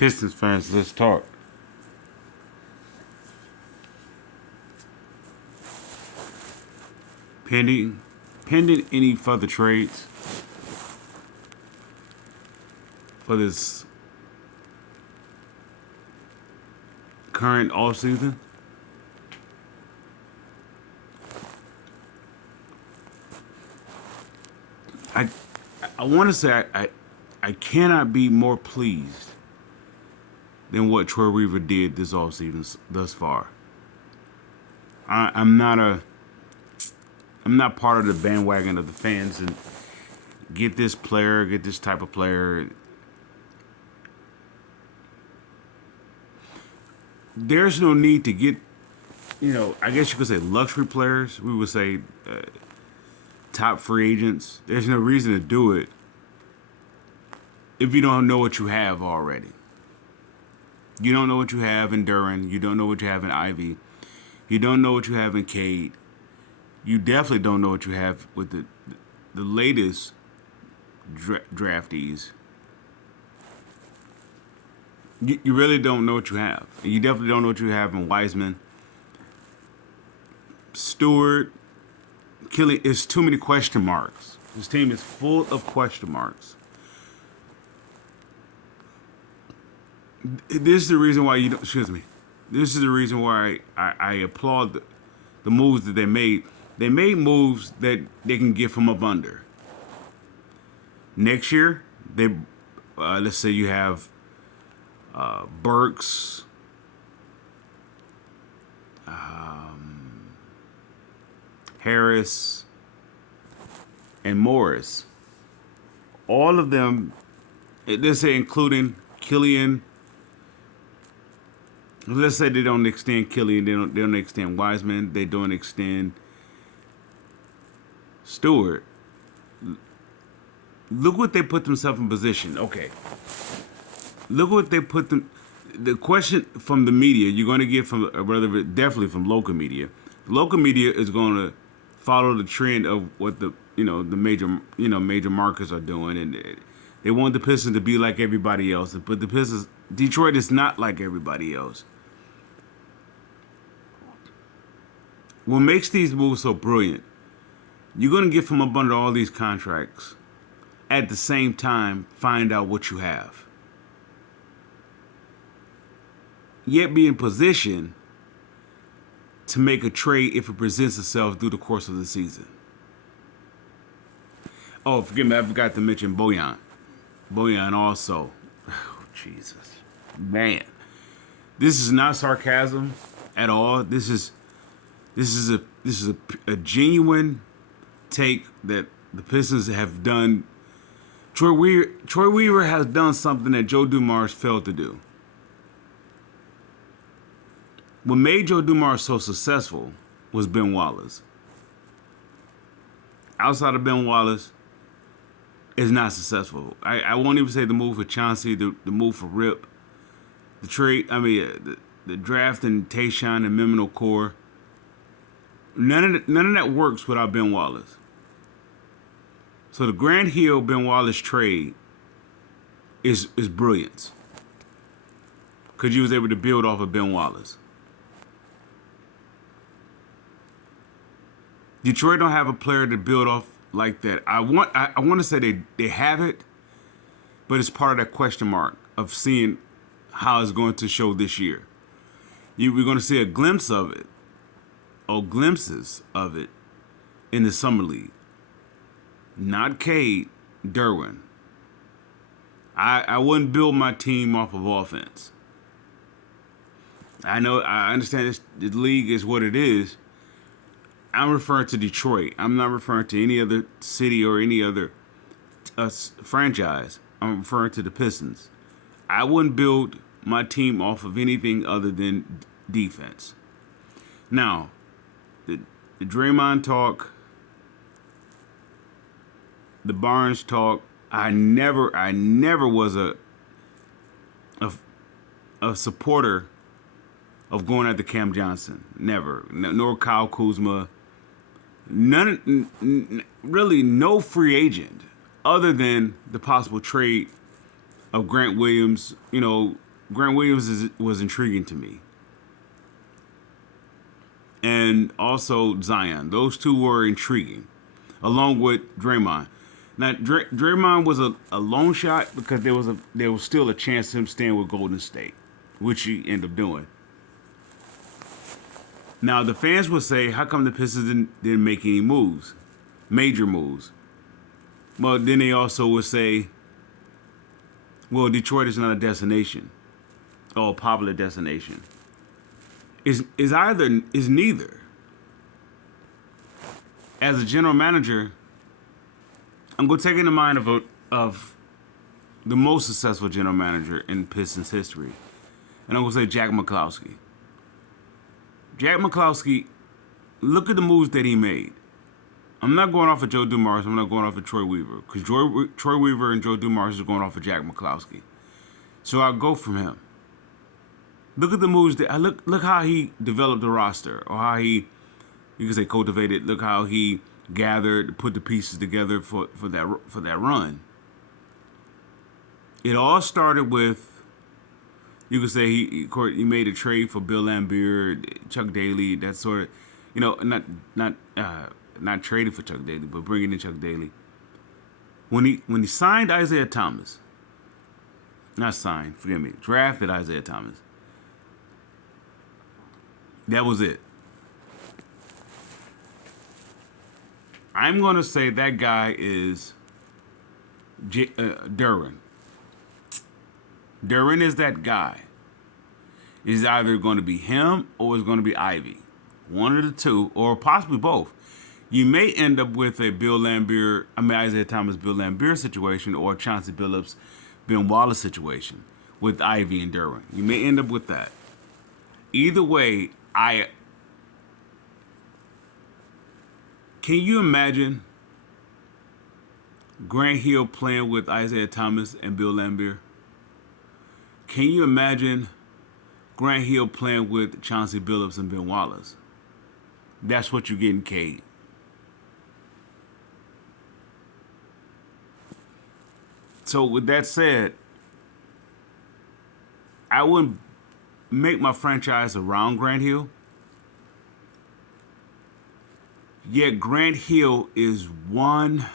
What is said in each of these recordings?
Pistons fans, let's talk. Pending, pending any further trades for this current off season, I I want to say I cannot be more pleased than what Troy Weaver did this offseason thus far. I'm not part of the bandwagon of the fans and get this player, get this type of player. There's no need to get, I guess you could say luxury players. We would say top free agents. There's no reason to do it if you don't know what you have already. You don't know what you have in Duran. You don't know what you have in Ivy. You don't know what you have in Cade. You definitely don't know what you have with the latest draftees. You really don't know what you have. And you definitely don't know what you have in Wiseman. Stewart, Killian, it's too many question marks. This team is full of question marks. This is the reason why you don't, excuse me. This is the reason why I applaud the moves that they made. They made moves that they can get from up under. Next year, let's say you have Burks, Harris, and Morris. All of them, let's say including Killian. Let's say they don't extend Killian, they don't extend Wiseman, they don't extend Stewart. Look what they put themselves in position. Okay. Look what they put them. The question from the media, you're going to get from, rather definitely from local media. Local media is going to follow the trend of what the major markets are doing, and they want the Pistons to be like everybody else. But the Pistons, Detroit is not like everybody else. What makes these moves so brilliant? You're going to get from up under all these contracts. At the same time, find out what you have. Yet be in position to make a trade if it presents itself through the course of the season. Oh, forgive me, I forgot to mention Bojan. Bojan also. Oh, Jesus. Man. This is not sarcasm at all. This is a genuine take that the Pistons have done. Troy Weaver has done something that Joe Dumars failed to do. What made Joe Dumars so successful was Ben Wallace. Outside of Ben Wallace, is not successful. I won't even say the move for Chauncey, the move for Rip, the trade. I mean, the draft and Tayshaun and Mimino Core. None of that works without Ben Wallace. So the Grant Hill Ben Wallace trade is brilliance, because you was able to build off of Ben Wallace. Detroit don't have a player to build off like that. I want to say they have it, but it's part of that question mark of seeing how it's going to show this year. We're going to see a glimpse of it, or glimpses of it, in the summer league. Not Cade, Derwin. I wouldn't build my team off of offense. I understand the league is what it is. I'm referring to Detroit. I'm not referring to any other city or any other franchise. I'm referring to the Pistons. I wouldn't build my team off of anything other than defense. Now, the Draymond talk, the Barnes talk, I never was a supporter of going after Cam Johnson. Never. Nor Kyle Kuzma. Really no free agent other than the possible trade of Grant Williams, Grant Williams was intriguing to me, and also Zion. Those two were intriguing, along with Draymond. Now Draymond was a long shot because there was still a chance of him staying with Golden State, which he ended up doing. Now the fans would say, "How come the Pistons didn't make any moves, major moves?" Well, then they also would say, "Well, Detroit is not a destination, or a popular destination." Is neither. As a general manager, I'm going to take in the mind of the most successful general manager in Pistons history, and I'm going to say Jack McCloskey. Jack McCloskey, look at the moves that he made. I'm not going off of Joe Dumars. I'm not going off of Troy Weaver, because Troy Weaver and Joe Dumars are going off of Jack McCloskey. So I'll go from him. Look at the moves that look how he developed the roster, or how you can say cultivated. Look how he gathered, put the pieces together for that run. It all started with, you could say he made a trade for Bill Laimbeer, Chuck Daly, that sort of, not trading for Chuck Daly, but bringing in Chuck Daly. When he signed Isaiah Thomas, drafted Isaiah Thomas. That was it. I'm going to say that guy is Duran. Duran is that guy. It's either going to be him or it's going to be Ivy. One of the two, or possibly both. You may end up with a Isaiah Thomas, Bill Laimbeer situation, or a Chauncey Billups, Ben Wallace situation with Ivy and Duran. You may end up with that. Either way, can you imagine Grant Hill playing with Isaiah Thomas and Bill Laimbeer? Can you imagine Grant Hill playing with Chauncey Billups and Ben Wallace? That's what you're getting, Cade. So with that said, I wouldn't make my franchise around Grant Hill. Yet Grant Hill is one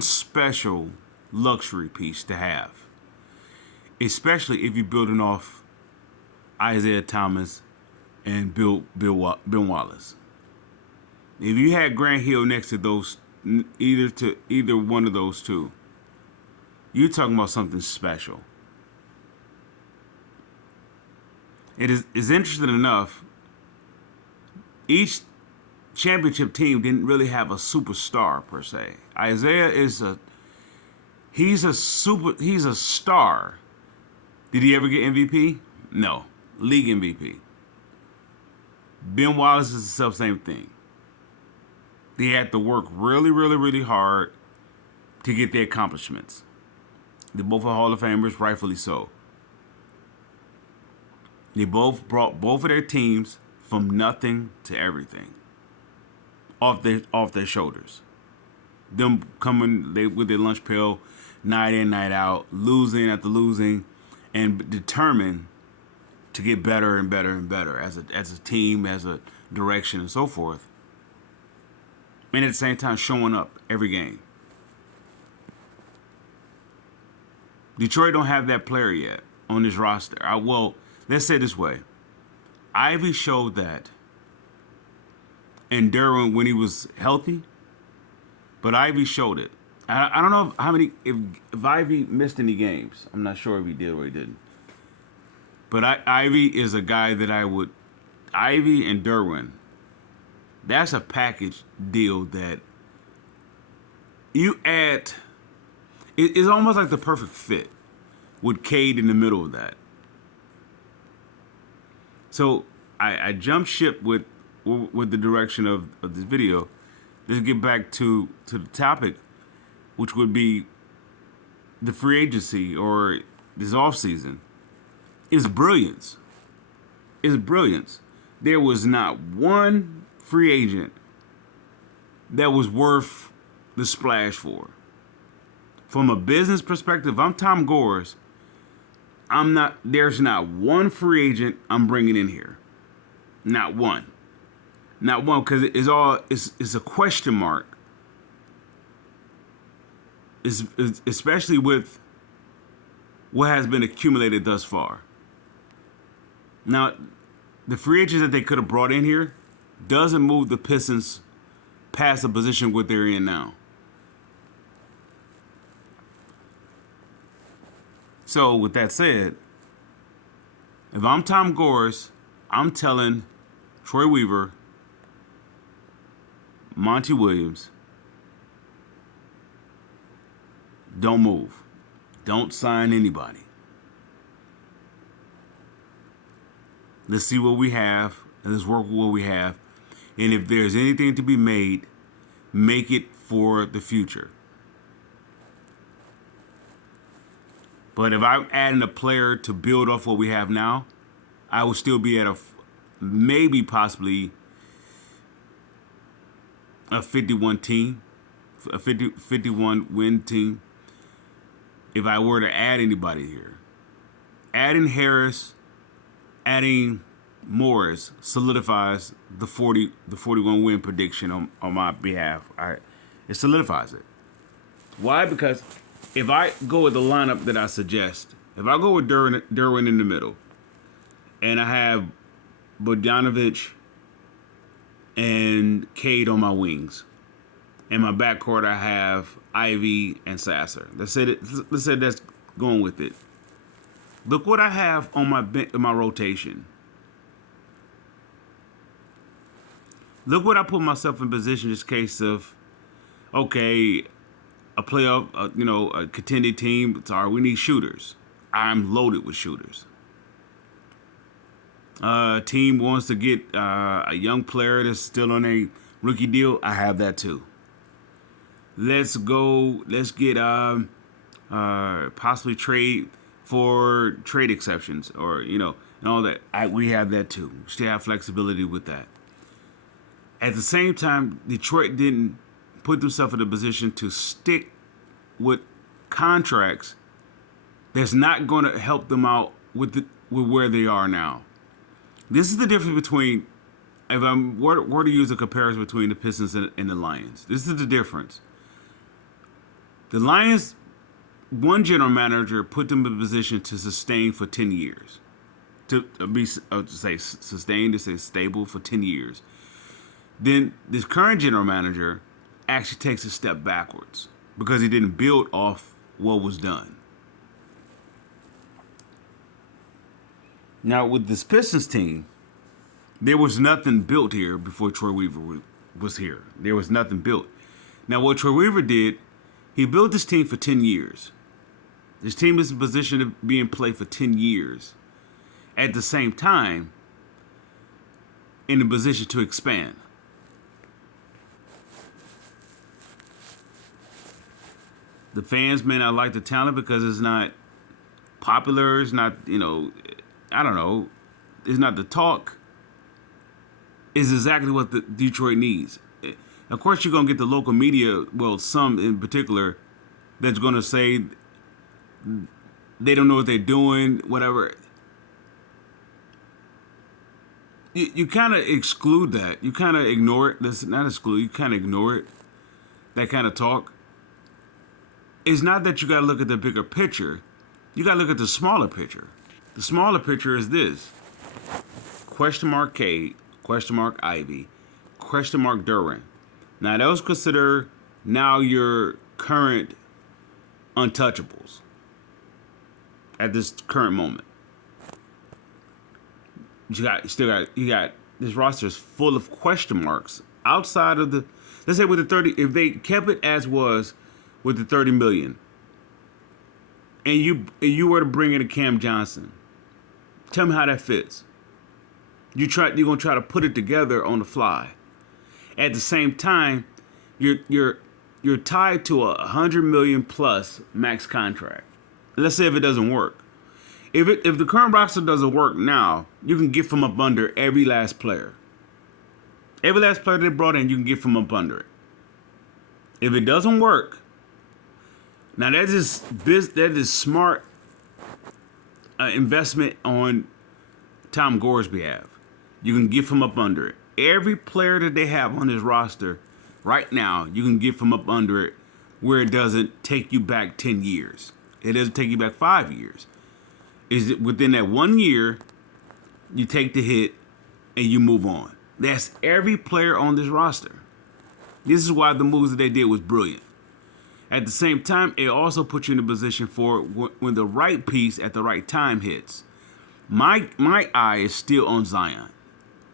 special luxury piece to have, especially if you're building off Isaiah Thomas and Ben Wallace. If you had Grant Hill next to those, either one of those two, you're talking about something special. It is interesting enough. Each championship team didn't really have a superstar per se. Isaiah he's a star. Did he ever get MVP? No. League MVP. Ben Wallace is the self-same thing. They had to work really, really, really hard to get their accomplishments. They're both are Hall of Famers, rightfully so. They both brought both of their teams from nothing to everything off their shoulders. Them coming with their lunch pail night in, night out, losing after losing, and determined to get better and better and better as a team, as a direction, and so forth. And at the same time, showing up every game. Detroit don't have that player yet on this roster. Let's say it this way. Ivy showed that in Duran when he was healthy, but Ivy showed it. I don't know if Ivy missed any games. I'm not sure if he did or he didn't. But Ivy is a guy that Ivy and Duran, that's a package deal that you add. It's almost like the perfect fit with Cade in the middle of that. So I jumped ship with the direction of this video. Let's get back to the topic, which would be the free agency or this offseason. It's brilliance. It's brilliance. there was not one free agent that was worth the splash for. From a business perspective, I'm Tom Gores. There's not one free agent I'm bringing in here. Not one. Not one, because it's a question mark. Especially with what has been accumulated thus far. Now, the free agents that they could have brought in here doesn't move the Pistons past the position what they're in now. So, with that said, if I'm Tom Gores, I'm telling Troy Weaver, Monty Williams, don't move. Don't sign anybody. Let's see what we have, and let's work with what we have. And if there's anything to be made, make it for the future. But if I'm adding a player to build off what we have now, I will still be at maybe possibly a 51 team, a 51 win team. If I were to add anybody here, adding Harris, adding Morris solidifies the 41 win prediction on my behalf. It solidifies it. Why? Because if I go with the lineup that I suggest, if I go with Derwin in the middle, and I have Bogdanovich and Cade on my wings, in my backcourt I have Ivy and Sasser. Let's say that's going with it. Look what I have on my rotation. Look what I put myself in position in this case of, okay, a playoff, a contending team. Sorry, we need shooters. I'm loaded with shooters. Team wants to get a young player that's still on a rookie deal. I have that too. Let's go. Let's get possibly trade for trade exceptions, or and all that. We have that too. We still have flexibility with that. At the same time, Detroit didn't put themselves in a position to stick with contracts that's not going to help them out with where they are now. This is the difference between, if I'm were to use a comparison between the Pistons and the Lions. This is the difference. The Lions, one general manager put them in a position to sustain for 10 years. To say stable for 10 years. Then this current general manager actually takes a step backwards because he didn't build off what was done. Now with this Pistons team, there was nothing built here before Troy Weaver was here. There was nothing built. Now what Troy Weaver did, he built this team for 10 years. This team is in position to be in play for 10 years. At the same time, in a position to expand. The fans may not like the talent because it's not popular. It's not, I don't know. It's not the talk. It's exactly what the Detroit needs. Of course, you're going to get the local media, well, some in particular, that's going to say they don't know what they're doing, whatever. You kind of exclude that. You kind of ignore it. That's not exclude. You kind of ignore it. That kind of talk. It's not that you got to look at the bigger picture. You got to look at the smaller picture. The smaller picture is this. Question mark Cade, question mark Ivy, question mark Derwin. Now, those consider now your current untouchables at this current moment. You got this roster is full of question marks outside of the, let's say with the 30, if they kept it as was with the 30 million, and you were to bring in a Cam Johnson, tell me how that fits. You're gonna try to put it together on the fly. At the same time, you're tied to a $100 million plus max contract. Let's say if it doesn't work, If the current roster doesn't work now, you can get from up under every last player. Every last player they brought in, you can get from up under it. If it doesn't work, now that is smart investment on Tom Gore's behalf. You can get from up under it. Every player that they have on this roster right now, you can get from up under it where it doesn't take you back 10 years. It doesn't take you back 5 years. Is it within that 1 year, you take the hit and you move on. That's every player on this roster. This is why the moves that they did was brilliant. At the same time, it also puts you in a position for when the right piece at the right time hits. My eye is still on Zion.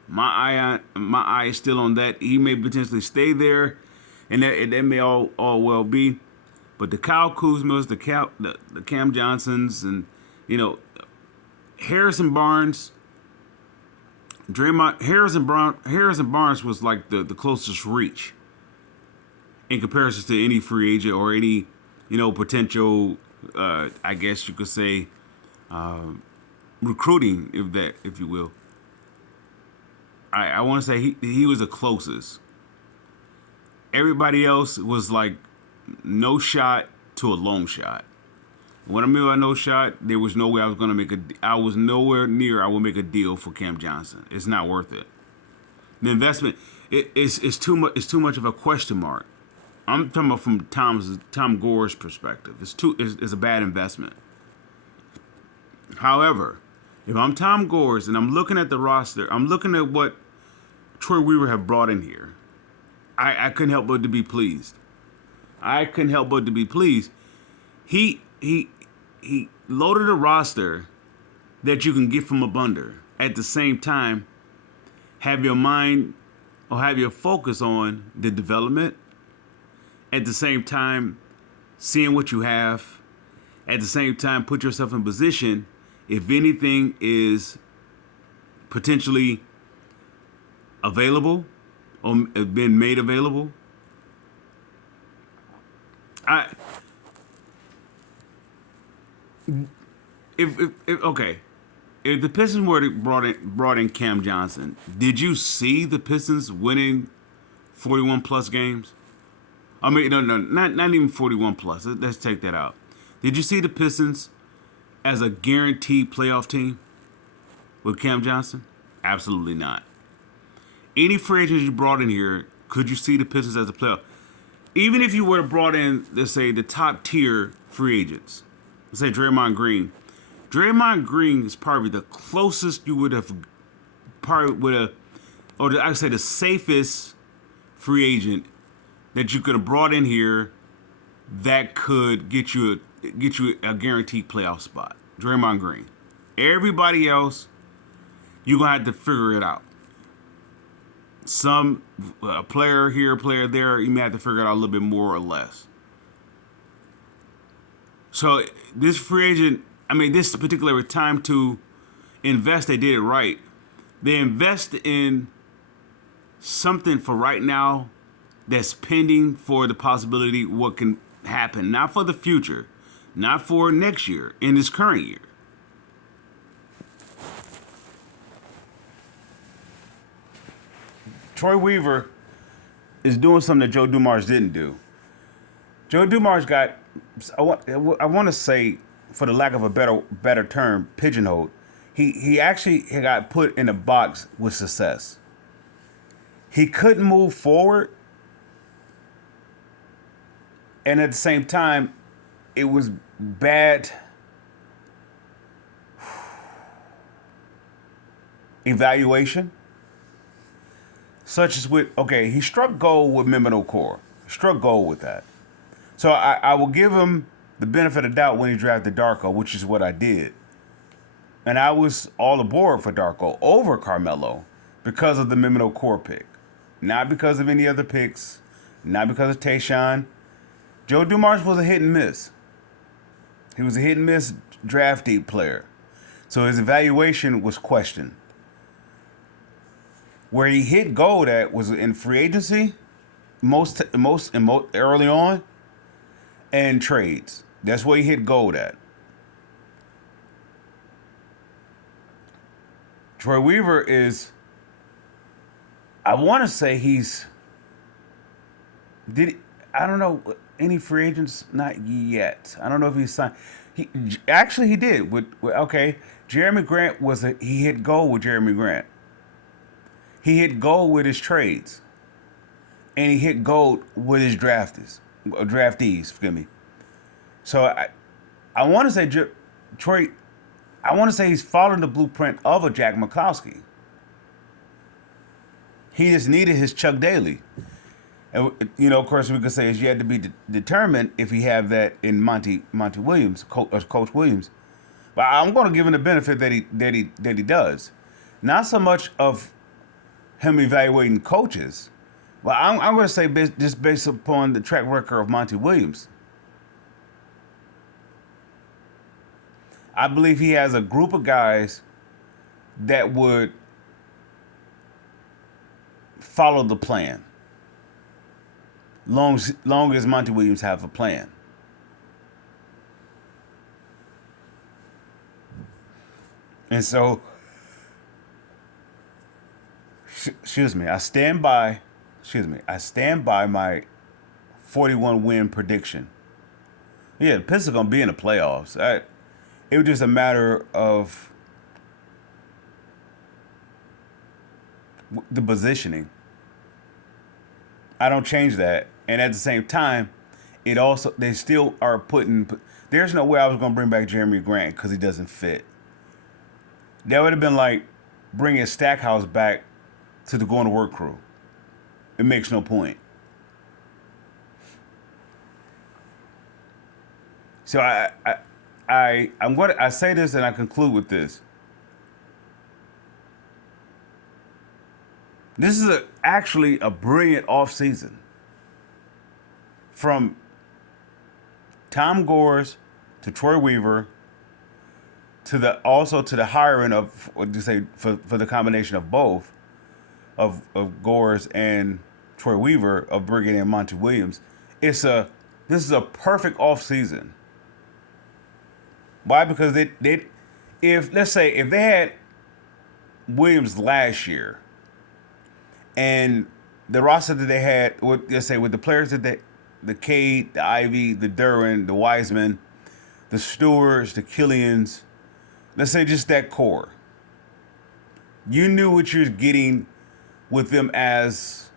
My eye is still on that. He may potentially stay there, and that may all well be. But the Kyle Kuzmas, the Cam Johnsons, and Harrison Barnes, Harrison Barnes was like the closest reach in comparison to any free agent or any potential. I guess you could say recruiting, if you will. I want to say he was the closest. Everybody else was like no shot to a long shot. What I mean by no shot, there was no way I was going to make I was nowhere near I would make a deal for Cam Johnson. It's not worth it. The investment, it's too much. It's too much of a question mark. I'm talking about from Tom Gore's perspective. It's a bad investment. However, if I'm Tom Gore's and I'm looking at the roster, I'm looking at what Troy Weaver have brought in here. I couldn't help but to be pleased. He loaded a roster that you can get from up under. At the same time, have your mind or have your focus on the development. At the same time, seeing what you have. At the same time, put yourself in position if anything is potentially available or been made available. If the Pistons were brought in Cam Johnson, did you see the Pistons winning 41 plus games? I mean, no, not even 41 plus. Let's take that out. Did you see the Pistons as a guaranteed playoff team with Cam Johnson? Absolutely not. Any free agents you brought in here, could you see the Pistons as a playoff? Even if you would have brought in, let's say, the top tier free agents, let's say Draymond Green. Draymond Green is probably the closest you would have, or I would say the safest free agent that you could have brought in here that could get you a guaranteed playoff spot. Draymond Green. Everybody else, you're going to have to figure it out. Some player here, a player there, you may have to figure it out a little bit more or less. So this free agent, this particular time to invest, they did it right. They invest in something for right now that's pending for the possibility what can happen. Not for the future. Not for next year, in this current year. Troy Weaver is doing something that Joe Dumars didn't do. Joe Dumars got, I want to say, for the lack of a better term, pigeonholed. He actually got put in a box with success. He couldn't move forward, and at the same time, it was bad evaluation. Such as he struck gold with Mehmet Okur. Struck gold with that. So I will give him the benefit of doubt when he drafted Darko, which is what I did. And I was all aboard for Darko over Carmelo because of the Mehmet Okur pick. Not because of any other picks. Not because of Tayshaun. Joe Dumars was a hit and miss. He was a hit and miss draft deep player. So his evaluation was questioned. Where he hit gold at was in free agency, most early on, and trades. That's where he hit gold at. Troy Weaver is. I want to say he's. Did I don't know any free agents? Not yet. I don't know if he's signed. He actually he did okay. Jeremy Grant he hit goal with Jeremy Grant. He hit goal with his trades, and he hit gold with his draftees. Forgive me. So I want to say Troy. I want to say he's following the blueprint of a Jack McCloskey. He just needed his Chuck Daly. And, of course, we could say it's yet to be determined if he have that in Monty Williams, Coach Williams. But I'm going to give him the benefit that he does. Not so much of him evaluating coaches, but I'm going to say just based upon the track record of Monty Williams. I believe he has a group of guys that would follow the plan. Long as Monty Williams have a plan. And so, I stand by my 41 win prediction. Yeah, the Pistons are going to be in the playoffs. It was just a matter of the positioning. I don't change that. And at the same time, they still are putting. There's no way I was going to bring back Jeremy Grant because he doesn't fit. That would have been like bringing Stackhouse back to the going to work crew. It makes no point. So I say this and I conclude with this. This is actually a brilliant offseason. From Tom Gores to Troy Weaver to the hiring of for the combination of both of Gores and Troy Weaver of bringing in Monty Williams. This is a perfect offseason. Why? Because if they had Williams last year and the roster that they had, with the players the Cade, the Ivy, the Duran, the Wiseman, the Stewarts, the Killians, let's say just that core. You knew what you were getting with them as,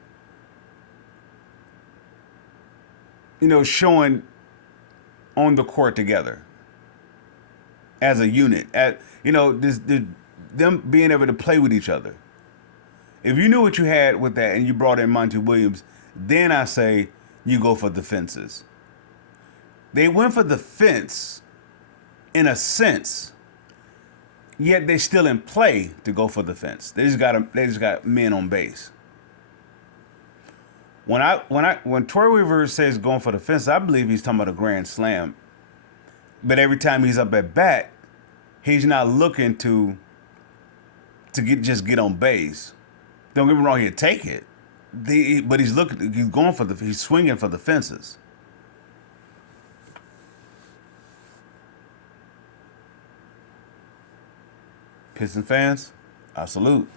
showing on the court together as a unit. Them being able to play with each other. If you knew what you had with that and you brought in Monty Williams, then I say you go for the fences. They went for the fence in a sense, yet they still in play to go for the fence. They just got men on base. When Troy Weaver says going for the fence, I believe he's talking about a grand slam. But every time he's up at bat, he's not looking to get on base. Don't get me wrong, he'll take it. But he's swinging for the fences. Piston fans, I salute.